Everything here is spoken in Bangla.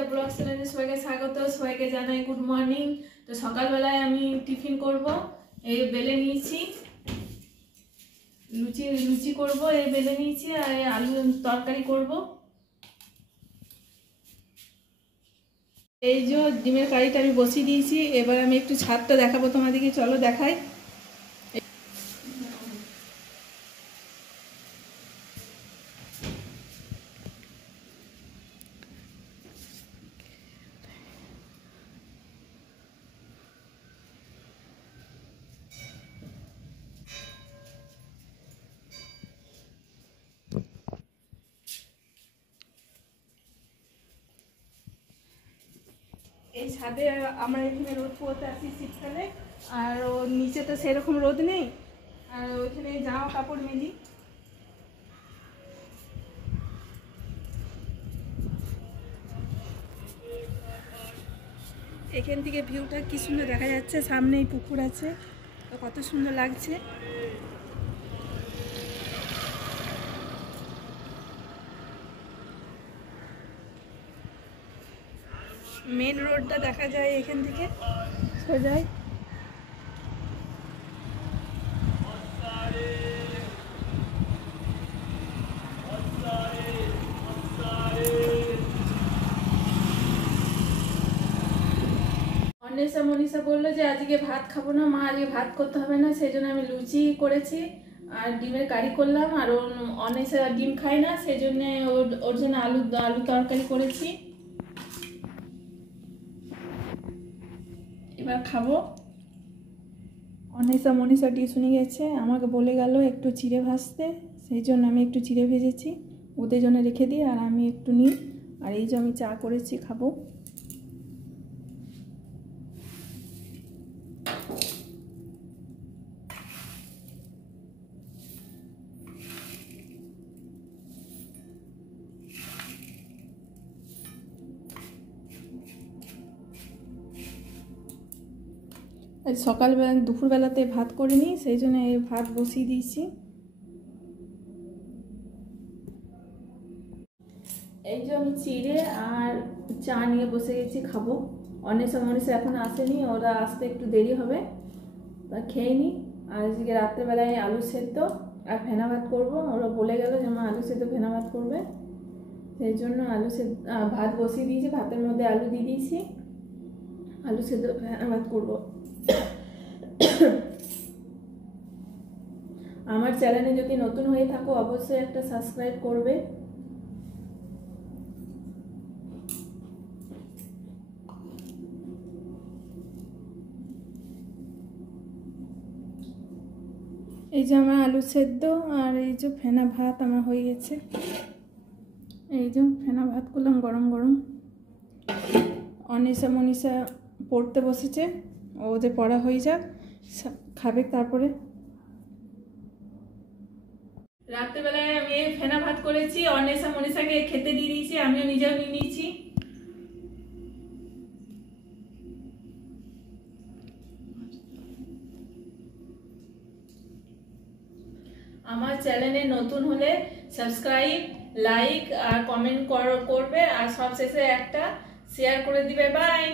অর্পিতা ব্লগ চ্যানেলে সবাইকে স্বাগত। সবাইকে জানাই গুড মর্নিং। তো সকালবেলায় আমি টিফিন করব, এই বেলে নিয়েছি, লুচি করব, এই বেলে নিয়েছি, আর আলু তরকারি করব। এই যে ডিমের কারিটা আমি বসিয়ে দিয়েছি। এবার আমি একটু ছাদটা দেখাবো তোমাদেরকে, চলো দেখাই। এই ছাদে আমরা এখানে রোদ পোয়াতে আসি শীতকালে, আর ওর নিচে তো সেরকম রোদ নেই, আর ওইখানে জামা কাপড় মেলি। এখান থেকে ভিউটা কি সুন্দর দেখা যাচ্ছে, সামনেই পুকুর আছে, তো কত সুন্দর লাগছে। মেন রোডটা দেখা যায় এখান থেকে সোজাই। অন্বেষা মনীষা বললো যে আজকে ভাত খাবো না মা, আজকে ভাত করতে হবে না, সেই জন্য আমি লুচি করেছি আর ডিমের কারি করলাম। আর অন্বেষা ডিম খায় না, সেই জন্য ওর জন্য আলু তরকারি করেছি। এবার খাবো। অন্বেষা মনীষা টিউশনে গেছে, আমাকে বলে গেল একটু চিড়ে ভাজতে, সেই জন্য আমি একটু চিড়ে ভেজেছি, ওদের জন্য রেখে দিই, আর আমি একটু নিই। আর এই যে আমি চা করেছি, খাবো। সকালবেলা দুপুরবেলাতে ভাত করিনি, সেই জন্য এই ভাত বসিয়ে দিয়েছি। এই যে আমি চিড়ে আর চা নিয়ে বসে গেছি, খাবো। অন্বেষা মনীষা এখন আসেনি, ওরা আসতে একটু দেরি হবে, তা খেয়ে নিই। আর আজকে রাত্রেবেলায় আলু সেদ্ধ আর ফেনা ভাত করবো। ওরা বলে গেল যে মা আলু সেদ্ধ ফেনা ভাত করবে, সেই জন্য আলু সেদ্ধ ভাত বসিয়ে দিয়েছি, ভাতের মধ্যে আলু দিয়ে দিয়েছি, আলু সেদ্ধ ফেনা ভাত করবো। আমার চ্যানেলে যদি নতুন হয়ে থাকো অবশ্যই একটা সাবস্ক্রাইব করবে। এই যে আমার আলু সেদ্ধ আর এই যে ফেনা ভাত আমার হয়ে গেছে। এই যে ফেনা ভাত করলাম গরম গরম। অন্বেষা মনীষা পড়তে বসেছে, ওদের পড়া হয়ে যাক, খাবে তারপরে। রাত্রেবেলায় আমি ফেনা ভাত করেছি, অন্বেষা মনীষাকে খেতে দিয়ে দিয়েছি, আমিও নিজেও নিয়ে নিয়েছি। আমার চ্যানেলে নতুন হলে সাবস্ক্রাইব, লাইক আর কমেন্ট করবে, আর সবশেষে একটা শেয়ার করে দিবে। বাই।